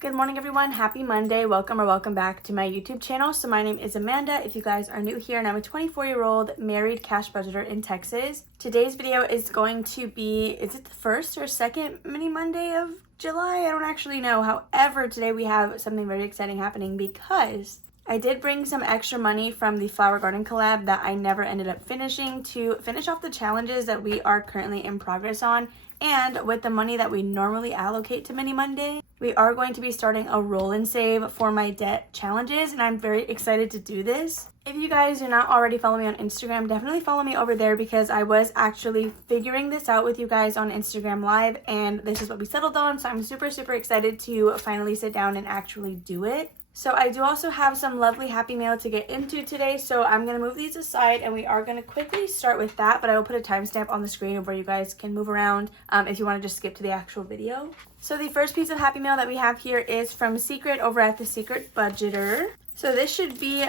Good morning, everyone. Happy Monday. Welcome back to my YouTube channel. So my name is Amanda if you guys are new here, and I'm a 24-year-old married cash budgeter in Texas. Today's video is going to be, is it the first or second mini Monday of July? I don't actually know. However, today we have something very exciting happening because I did bring some extra money from the flower garden collab that I never ended up finishing to finish off the challenges that we are currently in progress on. And with the money that we normally allocate to Mini Monday, we are going to be starting a roll and save for my debt challenges, and I'm very excited to do this. If you guys do not already follow me on Instagram, definitely follow me over there because I was actually figuring this out with you guys on Instagram Live, and this is what we settled on, so I'm super excited to finally sit down and actually do it. So I do also have some lovely happy mail to get into today, so I'm going to move these aside and we are going to quickly start with that, but I will put a timestamp on the screen of where you guys can move around if you want to just skip to the actual video. So the first piece of happy mail that we have here is from Secret over at The Secret Budgeter. So this should be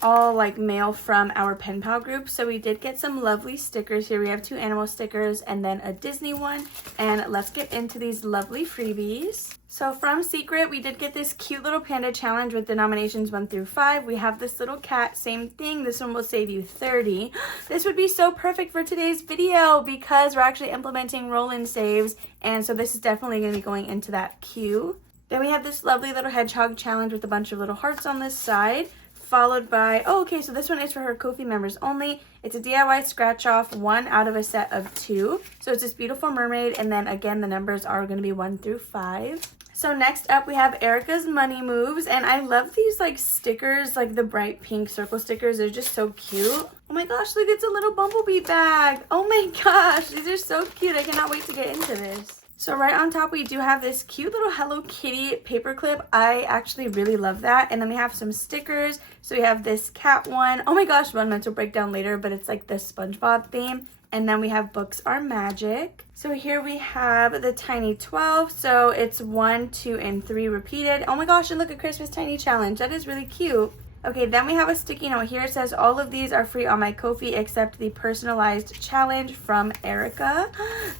all like mail from our pen pal group. So we did get some lovely stickers here. We have 2 animal stickers and then a Disney one. And let's get into these lovely freebies. So from Secret, we did get this cute little panda challenge with denominations 1 through 5. We have this little cat, same thing. This one will save you 30. This would be so perfect for today's video because we're actually implementing roll-in saves. And so this is definitely going to be going into that queue. Then we have this lovely little hedgehog challenge with a bunch of little hearts on this side, followed by, so this one is for her Ko-fi members only. It's a DIY scratch off, 1 out of a set of 2. So it's this beautiful mermaid, and then again, the numbers are going to be 1 through 5. So next up, we have Erica's Money Moves, and I love these like stickers, like the bright pink circle stickers. They're just so cute. Oh my gosh, look, it's a little bumblebee bag. Oh my gosh, these are so cute. I cannot wait to get into this. So right on top, we do have this cute little Hello Kitty paperclip. I actually really love that. And then we have some stickers. So we have this cat one. Oh my gosh, one mental breakdown later, but it's like the SpongeBob theme. And then we have Books Are Magic. So here we have the Tiny 12. So it's 1, 2, and 3 repeated. Oh my gosh, and look at Christmas Tiny Challenge. That is really cute. Okay, then we have a sticky note here. It says all of these are free on my Ko-fi except the personalized challenge from Erica.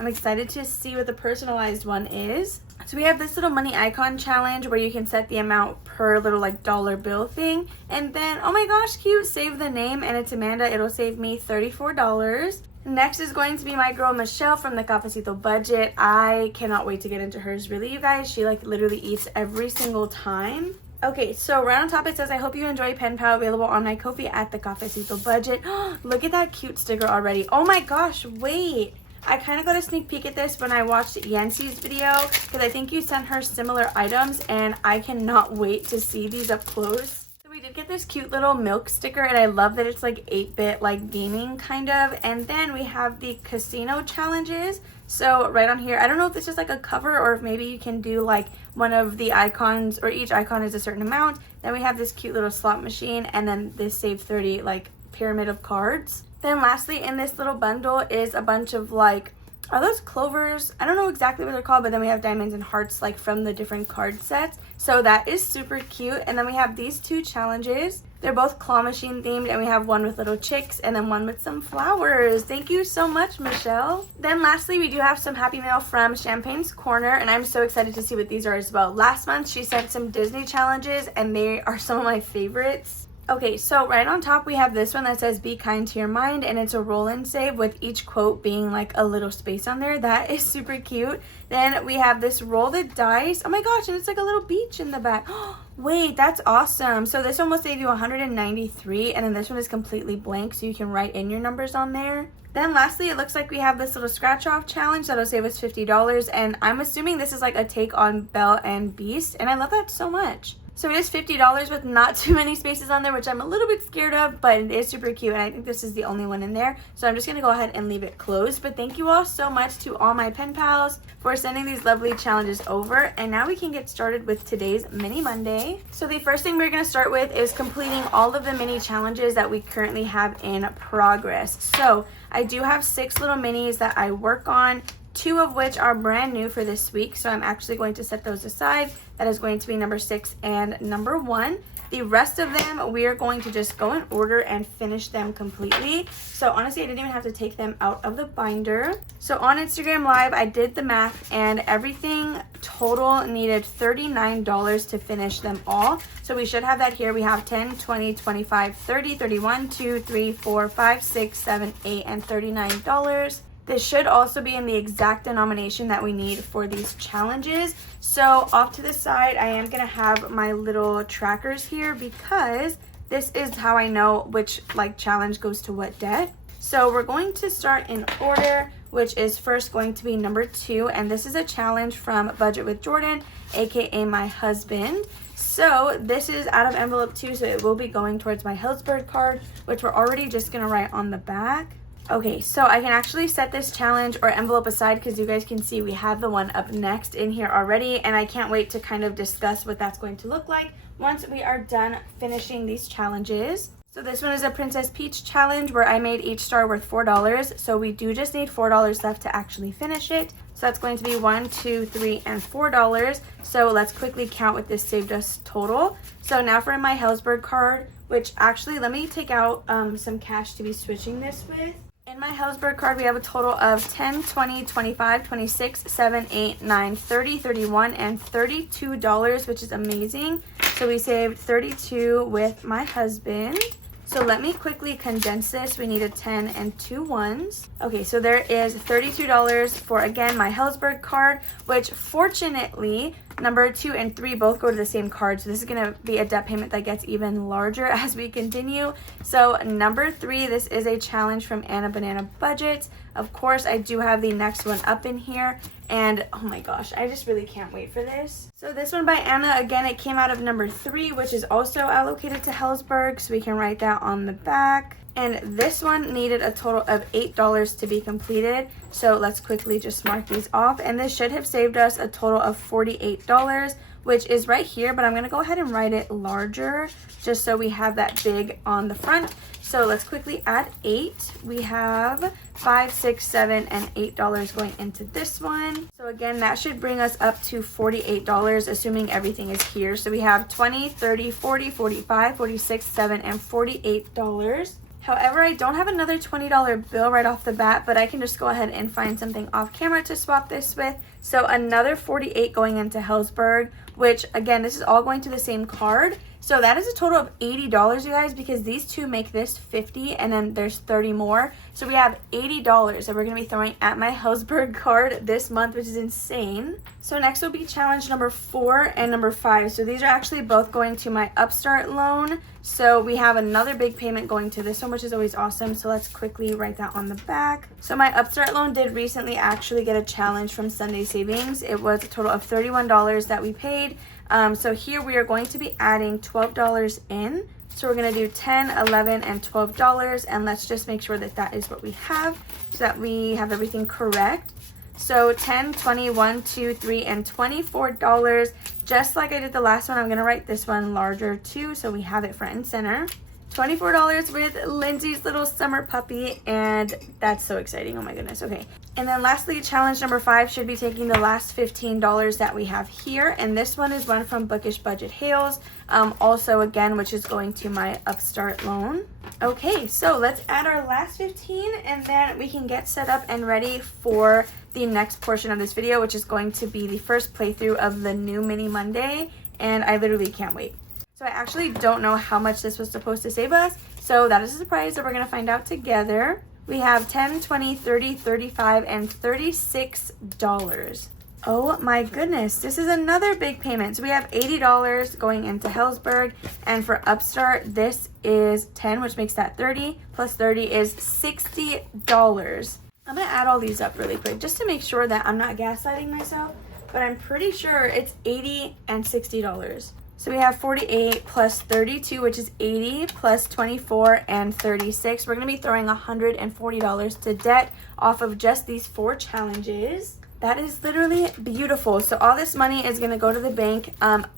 I'm excited to see what the personalized one is. So we have this little money icon challenge where you can set the amount per little like dollar bill thing. And then, oh my gosh, cute, save the name, and it's Amanda. It'll save me $34. Next is going to be my girl Michelle from the Cafecito Budget. I cannot wait to get into hers. Really, you guys, she like literally eats every single time. Okay, so right on top it says, I hope you enjoy Pen Pal, available on my Ko-fi at the Cafecito Budget. Look at that cute sticker already. Oh my gosh, wait. I kind of got a sneak peek at this when I watched Yancey's video because I think you sent her similar items and I cannot wait to see these up close. So we did get this cute little milk sticker and I love that it's like 8-bit like gaming kind of. And then we have the casino challenges. So right on here, I don't know if this is like a cover or if maybe you can do like one of the icons or each icon is a certain amount. Then we have this cute little slot machine and then this save 30 like pyramid of cards. Then lastly in this little bundle is a bunch of like, are those clovers? I don't know exactly what they're called, but then we have diamonds and hearts like from the different card sets. So that is super cute. And then we have these 2 challenges. They're both claw machine themed, and we have one with little chicks and then one with some flowers. Thank you so much, Michelle. Then lastly, we do have some happy mail from Champagne's Corner, and I'm so excited to see what these are as well. Last month, she sent some Disney challenges, and they are some of my favorites. Okay, so right on top, we have this one that says, be kind to your mind, and it's a roll and save with each quote being like a little space on there. That is super cute. Then we have this roll the dice. Oh my gosh, and it's like a little beach in the back. Wait, that's awesome. So this one will save you 193, and then this one is completely blank, so you can write in your numbers on there. Then lastly, it looks like we have this little scratch off challenge that'll save us $50, and I'm assuming this is like a take on Belle and Beast, and I love that so much. So it is $50 with not too many spaces on there, which I'm a little bit scared of, but it is super cute, and I think this is the only one in there. So I'm just going to go ahead and leave it closed. But thank you all so much to all my pen pals for sending these lovely challenges over. And now we can get started with today's Mini Monday. So the first thing we're going to start with is completing all of the mini challenges that we currently have in progress. So I do have 6 little minis that I work on. 2 of which are brand new for this week, so I'm actually going to set those aside. That is going to be number 6 and number 1. The rest of them, we are going to just go in order and finish them completely. So honestly, I didn't even have to take them out of the binder. So on Instagram Live, I did the math and everything total needed $39 to finish them all. So we should have that here. We have 10, 20, 25, 30, 31, 2, 3, 4, 5, 6, 7, 8, and $39. This should also be in the exact denomination that we need for these challenges. So off to the side, I am going to have my little trackers here because this is how I know which challenge goes to what debt. So we're going to start in order, which is first going to be number 2. And this is a challenge from Budget with Jordan, aka my husband. So this is out of envelope 2, so it will be going towards my Hillsburg card, which we're already just going to write on the back. Okay, so I can actually set this challenge or envelope aside because you guys can see we have the one up next in here already, and I can't wait to kind of discuss what that's going to look like once we are done finishing these challenges. So this one is a Princess Peach challenge where I made each star worth $4, so we do just need $4 left to actually finish it. So that's going to be $1, $2, $3, and $4. So let's quickly count what this saved us total. So now for my Hillsburg card, which actually let me take out some cash to be switching this with. In my Hillsburg card, we have a total of 10, 20, 25, 26, 7, 8, 9, 30, 31, and $32, which is amazing. So we saved $32 with my husband. So let me quickly condense this. We need a 10 and 2 ones. Okay, so there is $32 for, again, my Hillsburg card, which fortunately, number 2 and 3 both go to the same card. So this is going to be a debt payment that gets even larger as we continue. So number 3, this is a challenge from Anna Banana Budget. Of course, I do have the next one up in here. And oh my gosh, I just really can't wait for this. So this one by Anna, again, it came out of number 3, which is also allocated to Hillsburg. So we can write that on the back. And this one needed a total of $8 to be completed. So let's quickly just mark these off. And this should have saved us a total of $48, which is right here. But I'm going to go ahead and write it larger just so we have that big on the front. So let's quickly add 8. We have $5, $6, $7, and $8 going into this one. So again, that should bring us up to $48, assuming everything is here. So we have 20, 30, 40, 45, 46, 7, and $48. However, I don't have another $20 bill right off the bat, but I can just go ahead and find something off camera to swap this with. So another $48 going into Hillsburg, which again, this is all going to the same card. So that is a total of $80, you guys, because these two make this $50 and then there's 30 more. So we have $80 that we're going to be throwing at my Hillsburg card this month, which is insane. So next will be challenge number 4 and number 5. So these are actually both going to my Upstart loan. So we have another big payment going to this one, which is always awesome. So let's quickly write that on the back. So my Upstart loan did recently actually get a challenge from Sunday Savings. It was a total of $31 that we paid. So here we are going to be adding $12 in. So we're going to do $10, $11, and $12. And let's just make sure that that is what we have so that we have everything correct. So 10, 20, 1, 2, 3, and $24. Just like I did the last one, I'm going to write this one larger too so we have it front and center. $24 with Lindsay's little summer puppy, and that's so exciting. Oh my goodness. Okay. And then lastly, challenge number 5 should be taking the last $15 that we have here, and this one is one from Bookish Budget Hales, also again, which is going to my Upstart loan. Okay, so let's add our last 15 and then we can get set up and ready for the next portion of this video, which is going to be the first playthrough of the new Mini Monday, and I literally can't wait. So I actually don't know how much this was supposed to save us. So that is a surprise that we're going to find out together. We have 10, 20, 30, 35, and $36. Oh my goodness. This is another big payment. So we have $80 going into Hillsburg. And for Upstart, this is 10, which makes that 30. Plus 30 is $60. I'm going to add all these up really quick just to make sure that I'm not gaslighting myself. But I'm pretty sure it's $80 and $60. So we have 48 plus 32, which is 80, plus 24 and 36. We're going to be throwing $140 to debt off of just these 4 challenges. That is literally beautiful. So all this money is going to go to the bank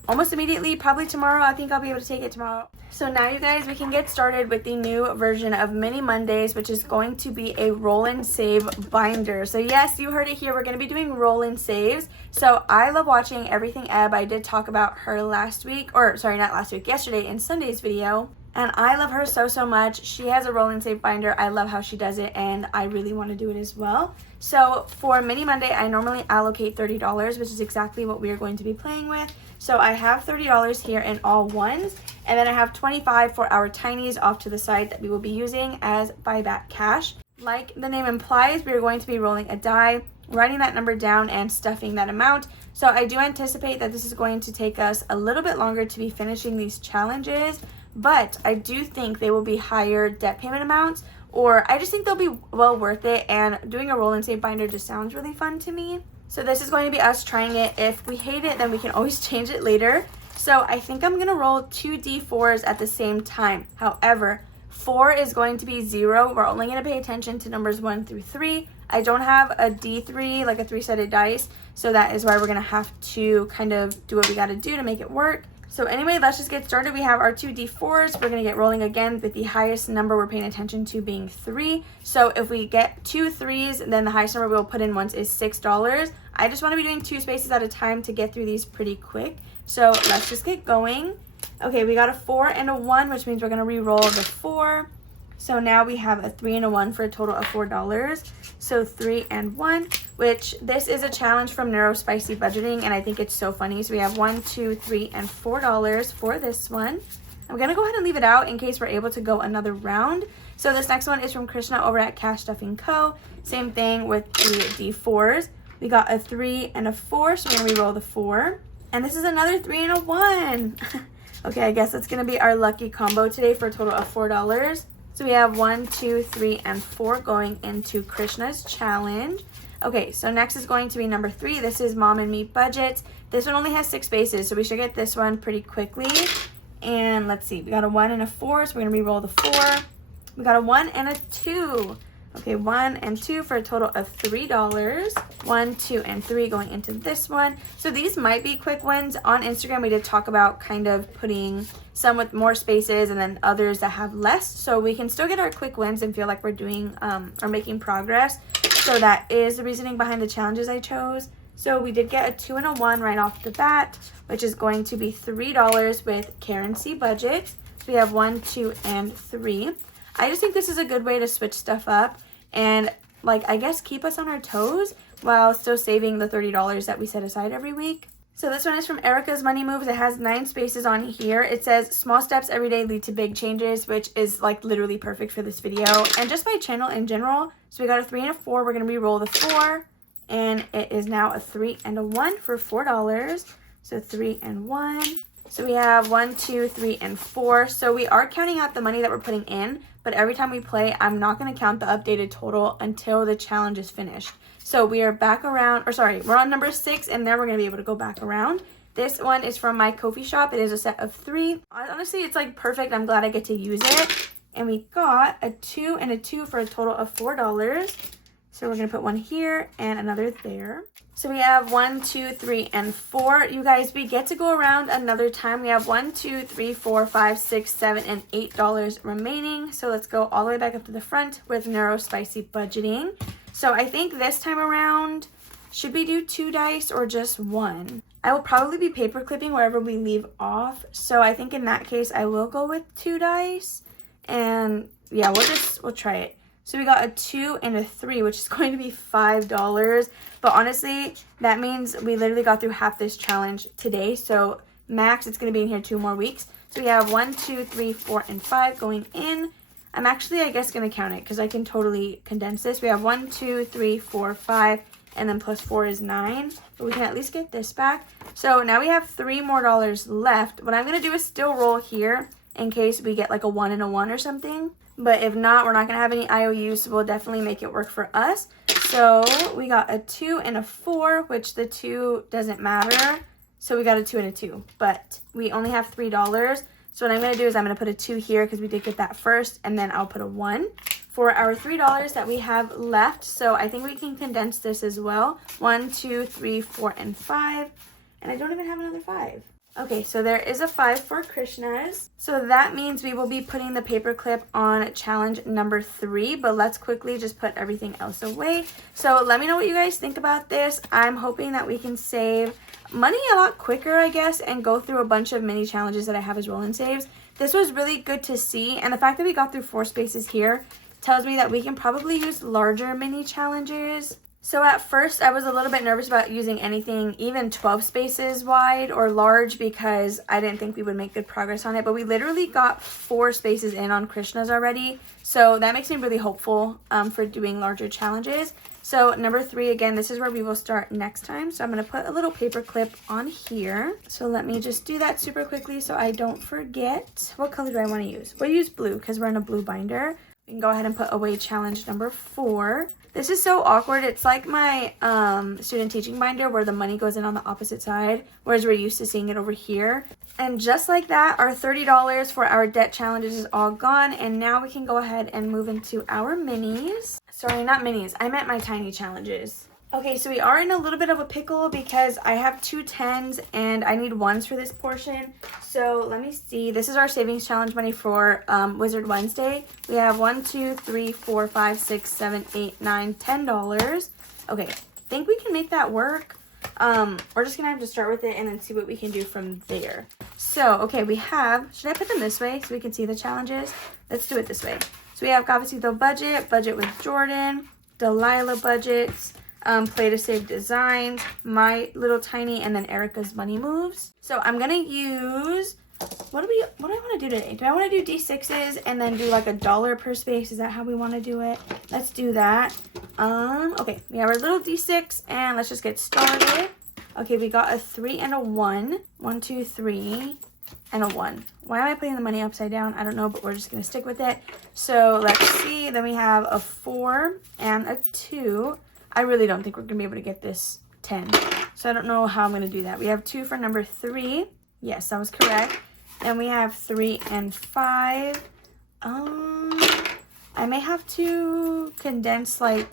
almost immediately, probably tomorrow. I think I'll be able to take it tomorrow. So now, you guys, we can get started with the new version of Mini Mondays, which is going to be a roll and save binder. So yes, you heard it here. We're going to be doing roll and saves. So I love watching Everything Ebb. I did talk about her last week, or sorry, not last week, yesterday in Sunday's video. And I love her so much. She has a roll and save binder. I love how she does it, and I really want to do it as well. So for Mini Monday, I normally allocate $30, which is exactly what we are going to be playing with. So I have $30 here in all ones, and then I have $25 for our tinies off to the side that we will be using as buyback cash. Like the name implies, we are going to be rolling a die, writing that number down, and stuffing that amount. So I do anticipate that this is going to take us a little bit longer to be finishing these challenges, but I do think they will be higher debt payment amounts, or I just think they'll be well worth it, and doing a roll and save binder just sounds really fun to me. So this is going to be us trying it. If we hate it, then we can always change it later. So I think I'm going to roll 2 D4s at the same time. However, 4 is going to be 0. We're only going to pay attention to numbers 1 through 3. I don't have a D3, like a 3-sided dice, so that is why we're going to have to kind of do what we got to do to make it work. So anyway, let's just get started. We have our 2 D4s. We're going to get rolling again with the highest number we're paying attention to being 3. So if we get 2 3s, then the highest number we'll put in once is $6. I just want to be doing 2 spaces at a time to get through these pretty quick. So let's just get going. Okay, we got a 4 and a 1, which means we're going to re-roll the 4. So now we have a 3 and a 1 for a total of $4. So 3 and 1, which this is a challenge from Neuro Spicy Budgeting, and I think it's so funny. So we have 1, 2, 3, and $4 for this one. I'm going to go ahead and leave it out in case we're able to go another round. So this next one is from Krishna over at Cash Stuffing Co. Same thing with the D4s. We got a 3 and a 4, so we're going to re-roll the 4. And this is another 3 and a 1. Okay, I guess that's going to be our lucky combo today for a total of $4. So we have 1, 2, 3, and 4 going into Krishna's challenge. Okay, so next is going to be number 3. This is Mom and Me Budgets. This one only has 6 spaces, so we should get this one pretty quickly. And let's see, we got a 1 and a 4, so we're going to re-roll the 4. We got a 1 and a 2. Okay, 1 and 2 for a total of $3. 1, 2, and 3 going into this one. So these might be quick wins. On Instagram, we did talk about kind of putting some with more spaces and then others that have less. So we can still get our quick wins and feel like we're doing or making progress. So that is the reasoning behind the challenges I chose. So we did get a 2 and a 1 right off the bat, which is going to be $3 with Karen C Budget. So we have 1, 2, and 3. I just think this is a good way to switch stuff up and, like, I guess keep us on our toes while still saving the $30 that we set aside every week. So this one is from Erica's Money Moves. It has 9 spaces on here. It says small steps every day lead to big changes, which is like literally perfect for this video and just my channel in general. So we got a 3 and a 4. We're going to re-roll the 4, and it is now a 3 and a 1 for $4. So 3 and 1. So we have 1, 2, 3, and 4. So we are counting out the money that we're putting in, but every time we play, I'm not going to count the updated total until the challenge is finished. So we are back around, or sorry, we're on number 6, and then we're going to be able to go back around. This one is from my Ko-fi shop. It is a set of 3. Honestly, it's like perfect. I'm glad I get to use it. And we got a 2 and a 2 for a total of $4. So we're going to put one here and another there. So we have 1, 2, 3, and 4. You guys, we get to go around another time. We have 1, 2, 3, 4, 5, 6, 7, and $8 remaining. So let's go all the way back up to the front with Neuro Spicy Budgeting. So I think this time around, should we do 2 dice or just 1? I will probably be paper clipping wherever we leave off. So I think in that case, I will go with 2 dice. And yeah, we'll try it. So we got a 2 and a 3, which is going to be $5. But honestly, that means we literally got through half this challenge today. So max, it's going to be in here 2 more weeks. So we have 1, 2, 3, 4, and 5 going in. I'm actually, I guess, going to count it because I can totally condense this. We have 1, 2, 3, 4, 5, and then plus 4 is 9. But we can at least get this back. So now we have $3 more left. What I'm going to do is still roll here in case we get like a 1 and a 1 or something. But if not, we're not going to have any IOUs, so we'll definitely make it work for us. So we got a 2 and a 4, which the 2 doesn't matter. So we got a 2 and a 2, but we only have $3. So what I'm going to do is I'm going to put a 2 here because we did get that first, and then I'll put a 1 for our $3 that we have left. So I think we can condense this as well. 1, 2, 3, 4, and 5. And I don't even have another 5. Okay, so there is a 5 for Krishna's. So that means we will be putting the paperclip on challenge number 3, but let's quickly just put everything else away. So let me know what you guys think about this. I'm hoping that we can save money a lot quicker, I guess, and go through a bunch of mini challenges that I have as roll-in saves. This was really good to see, and the fact that we got through 4 spaces here tells me that we can probably use larger mini challenges. So at first I was a little bit nervous about using anything even 12 spaces wide or large because I didn't think we would make good progress on it, but we literally got 4 spaces in on Krishna's already. So that makes me really hopeful for doing larger challenges. So number 3, again, this is where we will start next time. So I'm going to put a little paper clip on here. So let me just do that super quickly so I don't forget. What color do I want to use? We'll use blue because we're in a blue binder. We can go ahead and put away challenge number 4. This is so awkward. It's like my student teaching binder where the money goes in on the opposite side, whereas we're used to seeing it over here. And just like that, our $30 for our debt challenges is all gone. And now we can go ahead and move into our minis. Sorry, not minis. I meant my tiny challenges. Okay, so we are in a little bit of a pickle because I have 2 10s and I need 1s for this portion. So let me see. This is our savings challenge money for Wizard Wednesday. We have 1, 2, 3, 4, 5, 6, 7, 8, 9, $10. Okay, I think we can make that work. We're just gonna have to start with it and then see what we can do from there. So, okay, we have, should I put them this way so we can see the challenges? Let's do it this way. So we have Cafecito Budget, Budget with Jordan, Delilah Budgets, Play to Save Designs, My Little Tiny, and then Erica's Money Moves. So I'm gonna use, what do I want to do today? Do I want to do D6s and then do like $1 per space? Is that how we want to do it? Let's do that. Okay, we have our little D6 and let's just get started. Okay, we got a 3 and a 1. 1, 2, 3, and a 1. Why am I putting the money upside down? I don't know, but we're just gonna stick with it. So let's see. Then we have a 4 and a 2. I really don't think we're going to be able to get this 10. So I don't know how I'm going to do that. We have 2 for number 3. Yes, that was correct. And we have 3 and 5. I may have to condense like,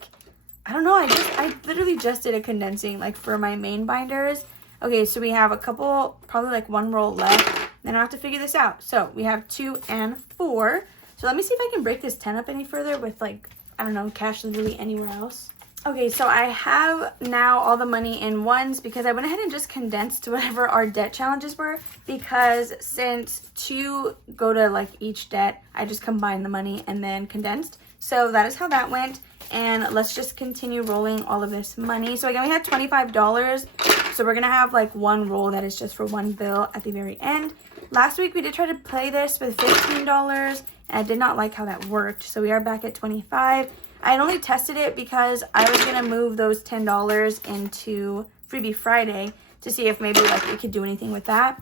I don't know. I literally just did a condensing like for my main binders. Okay, so we have a couple, probably like 1 roll left. Then I'll have to figure this out. So we have 2 and 4. So let me see if I can break this 10 up any further with like, I don't know, cash literally anywhere else. Okay, so I have now all the money in 1s because I went ahead and just condensed whatever our debt challenges were, because since 2 go to like each debt, I just combined the money and then condensed. So that is how that went. And let's just continue rolling all of this money. So again, we had $25. So we're gonna have like 1 roll that is just for 1 bill at the very end. Last week we did try to play this with $15 and I did not like how that worked. So we are back at 25. I had only tested it because I was going to move those $10 into Freebie Friday to see if maybe like we could do anything with that.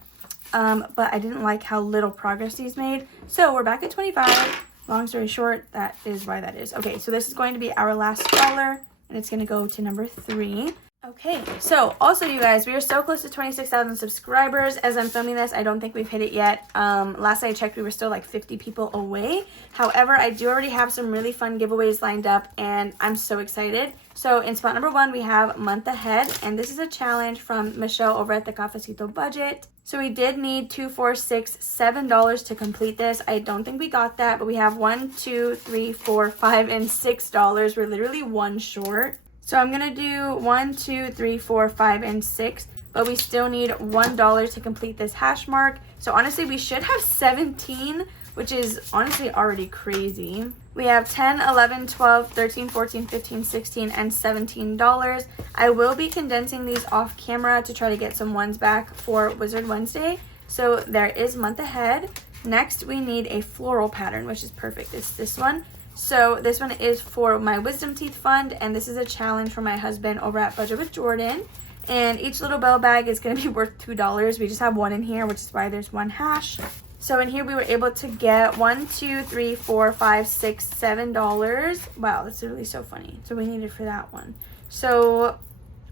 But I didn't like how little progress these made. So we're back at 25. Long story short, that is why that is. Okay, so this is going to be our last dollar and it's going to go to number 3. Okay, so also you guys, we are so close to 26,000 subscribers. As I'm filming this, I don't think we've hit it yet. Last I checked, we were still like 50 people away. However, I do already have some really fun giveaways lined up and I'm so excited. So in spot number 1, we have Month Ahead, and this is a challenge from Michelle over at the Cafecito Budget. So we did need $2, $4, $6, $7 to complete this. I don't think we got that, but we have $1, $2, $3, $4, $5, and $6. We're literally 1 short. So I'm going to do 1, 2, 3, 4, 5, and 6, but we still need $1 to complete this hash mark. So honestly, we should have 17, which is honestly already crazy. We have 10, 11, 12, 13, 14, 15, 16, and $17. I will be condensing these off camera to try to get some 1s back for Wizard Wednesday. So there is Month Ahead. Next, we need a floral pattern, which is perfect. It's this one. So this one is for my Wisdom Teeth Fund, and this is a challenge for my husband over at Budget with Jordan. And each little bell bag is going to be worth $2. We just have 1 in here, which is why there's 1 hash. So in here we were able to get $1, 2, 3, 4, 5, 6, $7. Wow, that's literally so funny. So we needed for that one. So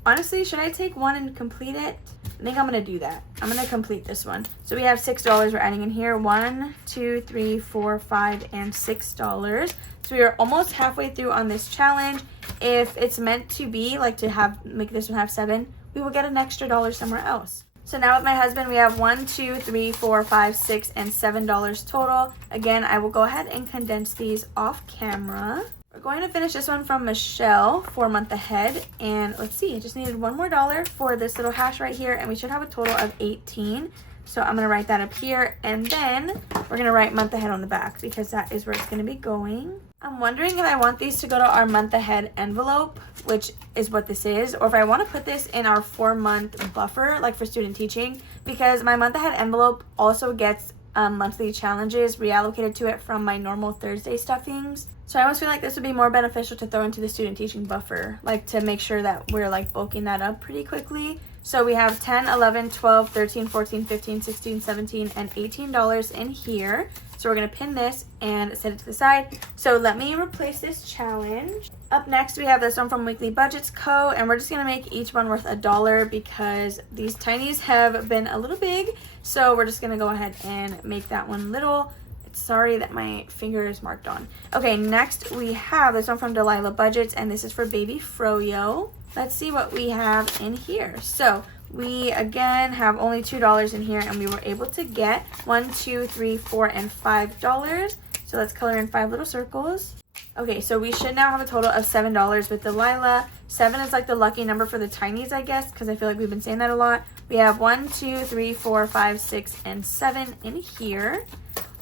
Honestly, should I take one and complete it? I think I'm gonna do that. I'm gonna complete this one. So we have $6 we're adding in here. 1, 2, 3, 4, 5, and $6. So we are almost halfway through on this challenge. If it's meant to be, like to make this one have 7, we will get an extra $1 somewhere else. So now with my husband, we have 1, 2, 3, 4, 5, 6, and $7 total. Again, I will go ahead and condense these off camera. We're going to finish this one from Michelle for month ahead. And let's see, I just needed $1 more for this little hash right here. And we should have a total of 18. So I'm going to write that up here. And then we're going to write month ahead on the back because that is where it's going to be going. I'm wondering if I want these to go to our month ahead envelope, which is what this is, or if I want to put this in our 4-month buffer, like for student teaching, because my month ahead envelope also gets monthly challenges reallocated to it from my normal Thursday stuffings. So I almost feel like this would be more beneficial to throw into the student teaching buffer, like to make sure that we're like bulking that up pretty quickly. So we have 10, 11, 12, 13, 14, 15, 16, 17, and $18 in here. So we're going to pin this and set it to the side. So let me replace this challenge. Up next, we have this one from Weekly Budgets Co. And we're just going to make each one worth $1 because these tinies have been a little big. So we're just going to go ahead and make that one little. Sorry that my finger is marked on. Okay, next we have this one from Delilah Budgets. And this is for Baby Froyo. Let's see what we have in here. So we again have only $2 in here, and we were able to get 1, 2, 3, 4, and $5. So let's color in 5 little circles. Okay, so we should now have a total of $7 with Delilah. 7 is like the lucky number for the tinies, I guess, because I feel like we've been saying that a lot. We have 1, 2, 3, 4, 5, 6, and 7 in here.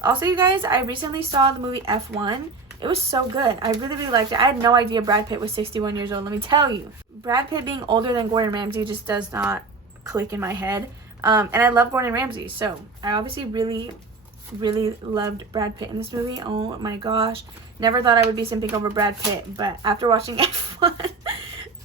Also, you guys, I recently saw the movie F1. It was so good. I really, really liked it. I had no idea Brad Pitt was 61 years old. Let me tell you. Brad Pitt being older than Gordon Ramsay just does not click in my head. And I love Gordon Ramsay. So I obviously really, really loved Brad Pitt in this movie. Oh my gosh. Never thought I would be simping over Brad Pitt. But after watching F1,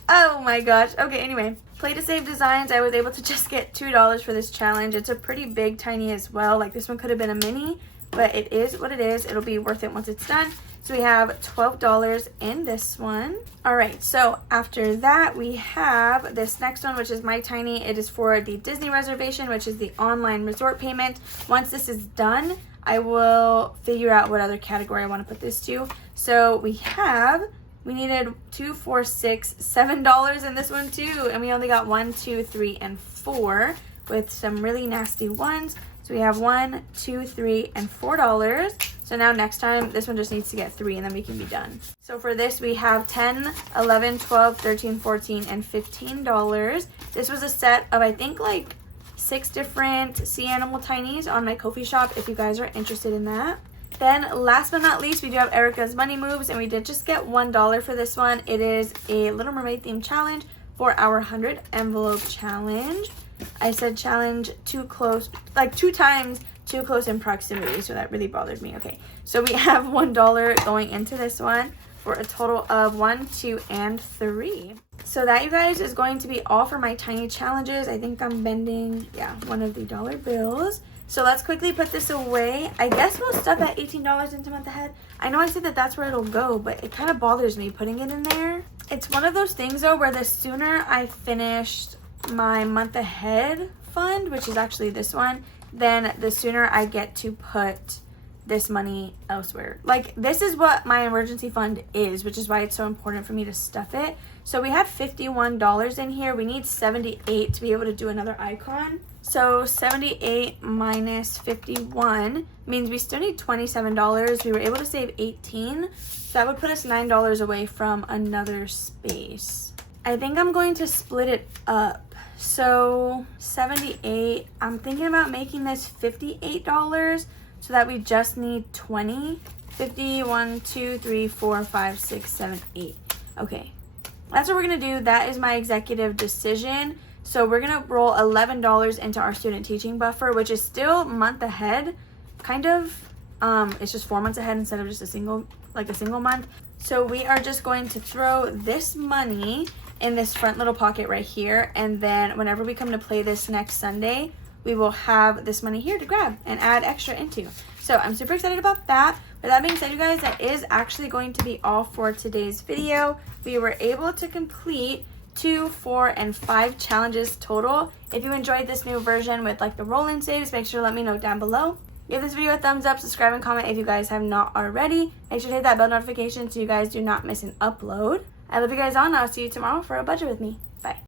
oh my gosh. Okay, anyway. Play to Save Designs. I was able to just get $2 for this challenge. It's a pretty big tiny as well. Like this one could have been a mini. But it is what it is. It'll be worth it once it's done. So we have $12 in this one. All right, so after that, we have this next one, which is My Tiny. It is for the Disney reservation, which is the online resort payment. Once this is done, I will figure out what other category I want to put this to. So we needed $2, $4, $6, $7 in this one too. And we only got 1, 2, 3, and 4 with some really nasty ones. So we have 1, 2, 3, and $4. So now next time, this one just needs to get 3 and then we can be done. So for this, we have 10, 11, 12, 13, 14, and $15. This was a set of, I think, like 6 different sea animal tinies on my Ko-fi shop if you guys are interested in that. Then last but not least, we do have Erica's Money Moves, and we did just get $1 for this one. It is a Little Mermaid themed challenge for our 100 envelope challenge. I said challenge too close, like 2 times too close in proximity, so that really bothered me. Okay, so we have $1 going into this one for a total of 1, 2, and 3. So that, you guys, is going to be all for my tiny challenges. I think I'm bending, one of the dollar bills. So let's quickly put this away. I guess we'll stuff that $18 into month ahead. I know I said that that's where it'll go, but it kind of bothers me putting it in there. It's one of those things, though, where the sooner I finished my month ahead fund, which is actually this one, then the sooner I get to put this money elsewhere. Like, this is what my emergency fund is, which is why it's so important for me to stuff it. So we have $51 in here. We need 78 to be able to do another icon. So 78 minus 51 means we still need $27. We were able to save 18. So that would put us $9 away from another space. I think I'm going to split it up. So 78, I'm thinking about making this $58 so that we just need 20. 50, 1, 2, 3, 4, 5, 6, 7, 8. Okay, that's what we're gonna do. That is my executive decision. So we're gonna roll $11 into our student teaching buffer, which is still month ahead, kind of. It's just 4 months ahead instead of just a single month. So we are just going to throw this money in this front little pocket right here, and then whenever we come to play this next Sunday, we will have this money here to grab and add extra into. So I'm super excited about that. With that being said, you guys, that is actually going to be all for today's video. We were able to complete 2, 4, and 5 challenges total. If you enjoyed this new version with like the roll-in saves, make sure to let me know down below. Give this video a thumbs up, subscribe, and comment if you guys have not already. Make sure to hit that bell notification so you guys do not miss an upload. I love you guys all, and I'll see you tomorrow for a budget with me.